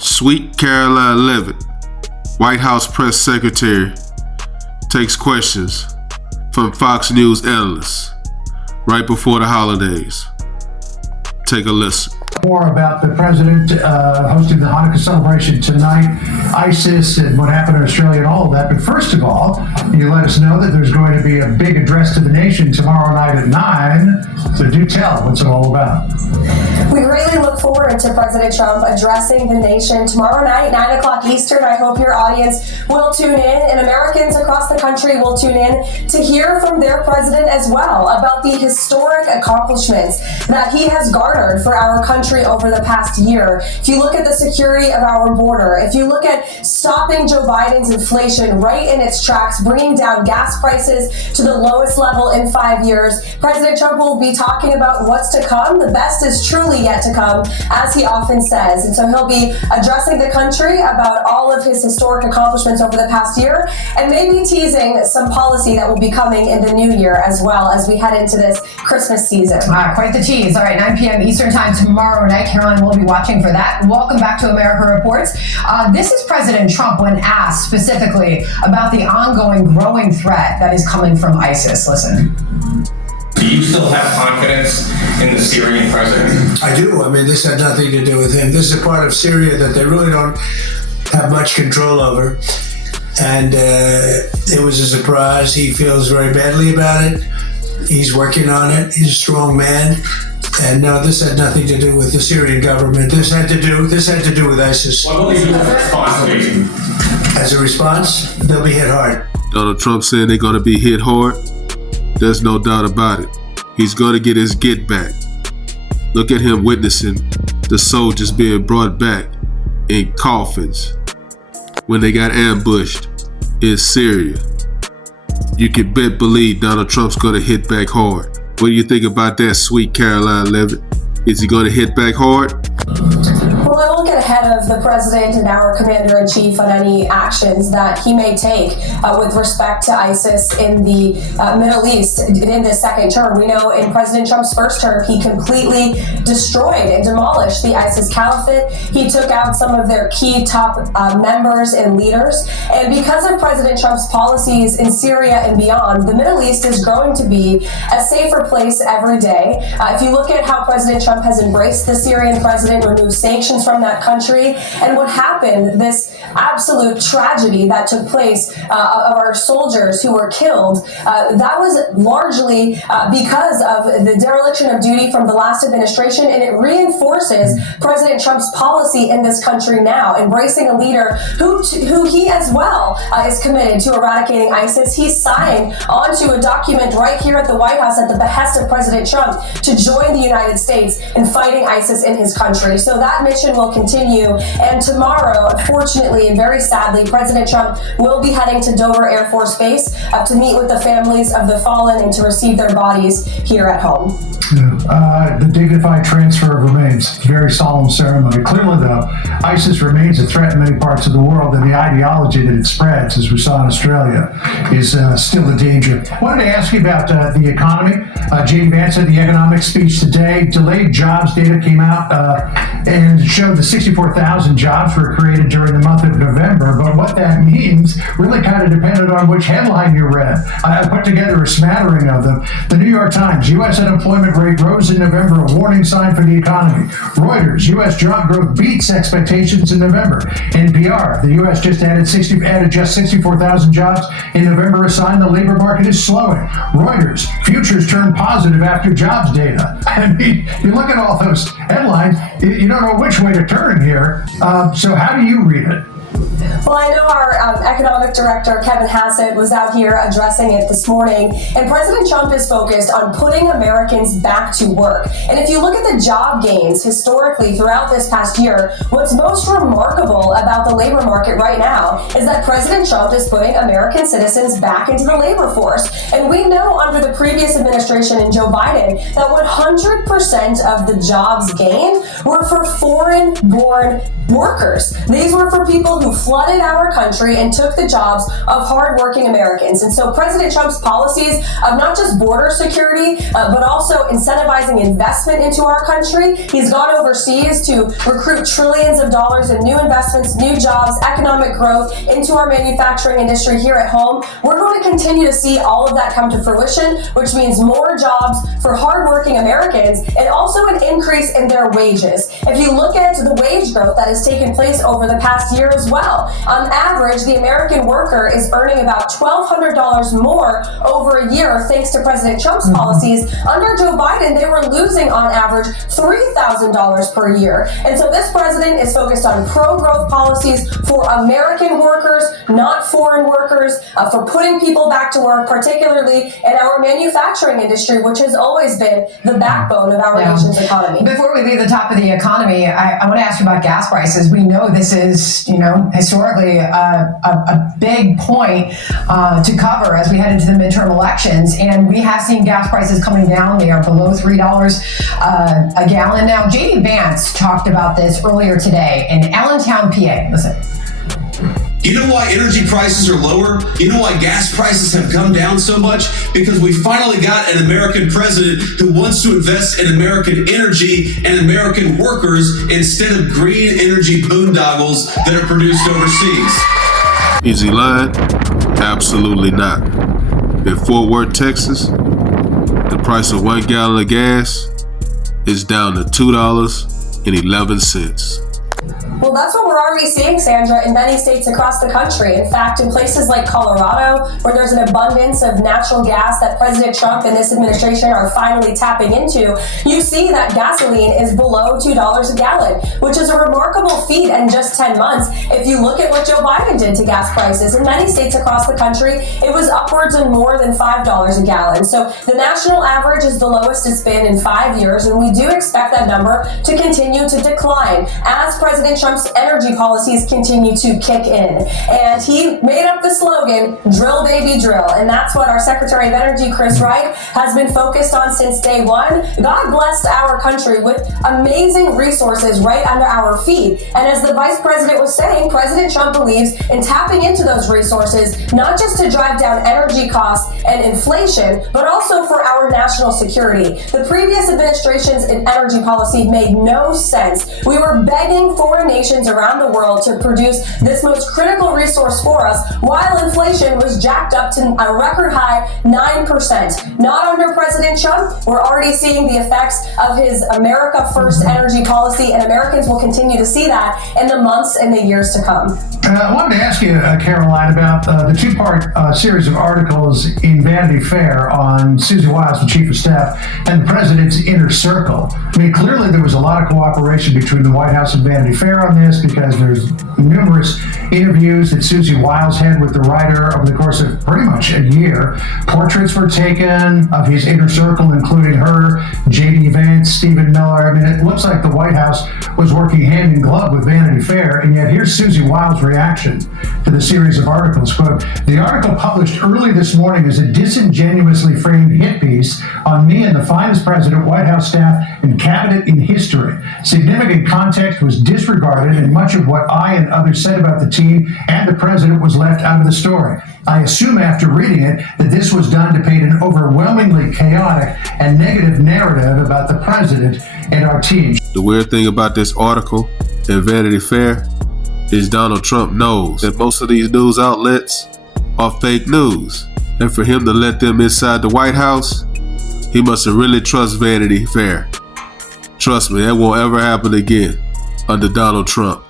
Sweet Karoline Leavitt, White House press secretary, takes questions from Fox News analysts right before the holidays. Take a listen. More about the president hosting the Hanukkah celebration tonight, ISIS and what happened in Australia and all of that. But first of all, you let us know that there's going to be a big address to the nation tomorrow night at 9. So do tell, what's it all about? We really look forward to President Trump addressing the nation tomorrow night, 9 o'clock Eastern. I hope your audience will tune in, and Americans across the country will tune in to hear from their president as well about the historic accomplishments that he has garnered for our country over the past year. If you look at the security of our border, if you look at stopping Joe Biden's inflation right in its tracks, bringing down gas prices to the lowest level in 5 years, President Trump will be talking about what's to come. The best is truly yet to come, as he often says. And so he'll be addressing the country about all of his historic accomplishments over the past year, and maybe teasing some policy that will be coming in the new year as well as we head into this Christmas season. Quite the tease. All right, 9 p.m. Eastern time tomorrow night. Caroline will be watching for that. Welcome back to America Reports. This is President Trump when asked specifically about the ongoing growing threat that is coming from ISIS. Listen. Do you still have confidence in the Syrian president? I do. I mean, this had nothing to do with him. This is a part of Syria that they really don't have much control over. And it was a surprise. He feels very badly about it. He's working on it. He's a strong man. And no, this had nothing to do with the Syrian government. This had to do with ISIS. What will he do as a response? As a response, they'll be hit hard. Donald Trump said they're going to be hit hard. There's no doubt about it. He's going to get his get back. Look at him witnessing the soldiers being brought back in coffins when they got ambushed in Syria. You can believe Donald Trump's going to hit back hard. What do you think about that, sweet Karoline Leavitt? Is he going to hit back hard? Well, I won't get ahead of the president and our commander-in-chief on any actions that he may take with respect to ISIS in the Middle East in this second term. We know in President Trump's first term, he completely destroyed and demolished the ISIS caliphate. He took out some of their key top members and leaders. And because of President Trump's policies in Syria and beyond, the Middle East is growing to be a safer place every day. If you look at how President Trump has embraced the Syrian president, removed sanctions from that country, and what happened, this absolute tragedy that took place of our soldiers who were killed, that was largely because of the dereliction of duty from the last administration, and it reinforces President Trump's policy in this country now, embracing a leader who he as well is committed to eradicating ISIS. He signed onto a document right here at the White House at the behest of President Trump to join the United States in fighting ISIS in his country. So that mission will continue. And tomorrow, unfortunately and very sadly, President Trump will be heading to Dover Air Force Base to meet with the families of the fallen and to receive their bodies here at home. The dignified transfer of remains, very solemn ceremony. Clearly, though, ISIS remains a threat in many parts of the world, and the ideology that it spreads, as we saw in Australia, is still a danger. I wanted to ask you about the economy. J.D. Vance had the economic speech today. Delayed jobs data came out and showed that 64,000 jobs were created during the month of November. But what that means really kind of depended on which headline you read. I put together a smattering of them. The New York Times, U.S. unemployment rate rose in November, a warning sign for the economy. Reuters, U.S. job growth beats expectations in November. NPR, the U.S. just added just 64,000 jobs in November, a sign the labor market is slowing. Reuters, futures turn positive after jobs data. I mean, you look at all those headlines, you don't know which way to turn here. So how do you read it? Well, I know our economic director, Kevin Hassett, was out here addressing it this morning, and President Trump is focused on putting Americans back to work. And if you look at the job gains historically throughout this past year, what's most remarkable about the labor market right now is that President Trump is putting American citizens back into the labor force. And we know under the previous administration and Joe Biden that 100% of the jobs gained were for foreign-born workers. These were for people who flooded our country and took the jobs of hardworking Americans. And so President Trump's policies of not just border security, but also incentivizing investment into our country. He's gone overseas to recruit trillions of dollars in new investments, new jobs, economic growth into our manufacturing industry here at home. We're going to continue to see all of that come to fruition, which means more jobs for hardworking Americans and also an increase in their wages. If you look at the wage growth that has taken place over the past year as well, on average, the American worker is earning about $1,200 more over a year thanks to President Trump's policies. Under Joe Biden, they were losing on average $3,000 per year. And so this president is focused on pro-growth policies for American workers, not foreign workers, for putting people back to work, particularly in our manufacturing industry, which has always been the backbone of our nation's economy. Before we leave the top of the economy, I want to ask you about gas prices. We know this is, historically a big point to cover as we head into the midterm elections, and we have seen gas prices coming down. They are below $3 a gallon now. J.D. Vance talked about this earlier today in Allentown, PA. Listen. You know why energy prices are lower? You know why gas prices have come down so much? Because we finally got an American president who wants to invest in American energy and American workers instead of green energy boondoggles that are produced overseas. Is he lying? Absolutely not. In Fort Worth, Texas, the price of 1 gallon of gas is down to $2.11. Well, that's what we're already seeing, Sandra, in many states across the country. In fact, in places like Colorado, where there's an abundance of natural gas that President Trump and this administration are finally tapping into, you see that gasoline is below $2 a gallon, which is a remarkable feat in just 10 months. If you look at what Joe Biden did to gas prices, in many states across the country, it was upwards of more than $5 a gallon. So the national average is the lowest it's been in 5 years, and we do expect that number to continue to decline as President Trump's energy policies continue to kick in. And he made up the slogan, drill baby drill. And that's what our Secretary of Energy, Chris Wright, has been focused on since day one. God blessed our country with amazing resources right under our feet. And as the Vice President was saying, President Trump believes in tapping into those resources, not just to drive down energy costs and inflation, but also for our national security. The previous administration's energy policy made no sense. We were begging foreign nations around the world to produce this most critical resource for us, while inflation was jacked up to a record high 9%. Not under President Trump. We're already seeing the effects of his America First energy policy, and Americans will continue to see that in the months and the years to come. I wanted to ask you, Karoline, about the two-part series of articles in Vanity Fair on Susie Wiles, the Chief of Staff, and the President's inner circle. I mean, clearly there was a lot of cooperation between the White House and Vanity Fair on this, because there's numerous interviews that Susie Wiles had with the writer over the course of pretty much a year. Portraits were taken of his inner circle, including her, J.D. Vance, Stephen Miller. I mean, it looks like the White House was working hand in glove with Vanity Fair, and yet here's Susie Wiles' reaction to the series of articles. Quote, "The article published early this morning is a disingenuously framed hit piece on me and the finest president, White House staff, and cabinet in history. Significant context was disregarded, and much of what I and others said about the team and the president was left out of the story. I assume after reading it that this was done to paint an overwhelmingly chaotic and negative narrative about the president and our team." The weird thing about this article in Vanity Fair is Donald Trump knows that most of these news outlets are fake news. And for him to let them inside the White House, he mustn't really trust Vanity Fair. Trust me, that won't ever happen again under Donald Trump.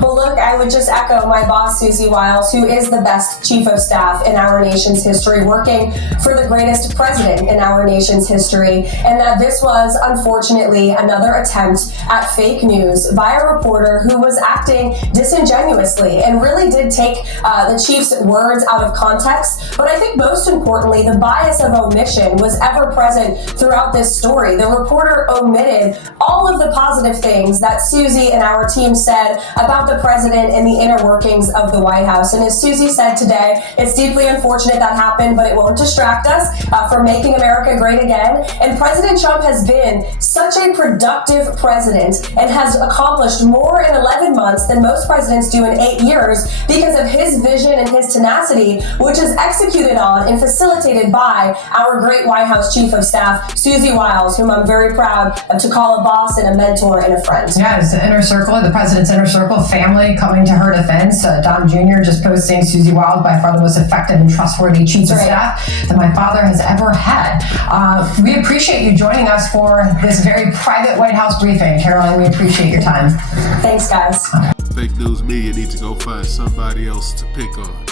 Well, look, I would just echo my boss, Susie Wiles, who is the best chief of staff in our nation's history, working for the greatest president in our nation's history, and that this was, unfortunately, another attempt at fake news by a reporter who was acting disingenuously and really did take the chief's words out of context. But I think most importantly, the bias of omission was ever present throughout this story. The reporter omitted all of the positive things that Susie and our team said about the president president in the inner workings of the White House. And as Susie said today, it's deeply unfortunate that happened, but it won't distract us from making America great again. And President Trump has been such a productive president and has accomplished more in 11 months than most presidents do in 8 years because of his vision and his tenacity, which is executed on and facilitated by our great White House Chief of Staff, Susie Wiles, whom I'm very proud to call a boss and a mentor and a friend. Yeah, it's the inner circle, the president's inner circle, family coming to her defense. Don Jr. just posting Susie Wiles, by far the most effective and trustworthy chief of staff that my father has ever had. We appreciate you joining us for this very private White House briefing. Karoline, we appreciate your time. Thanks, guys. Fake news media need to go find somebody else to pick on.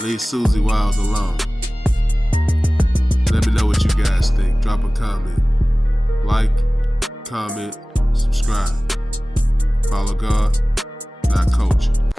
Leave Susie Wiles alone. Let me know what you guys think. Drop a comment. Like, comment, subscribe. Follow God, not culture.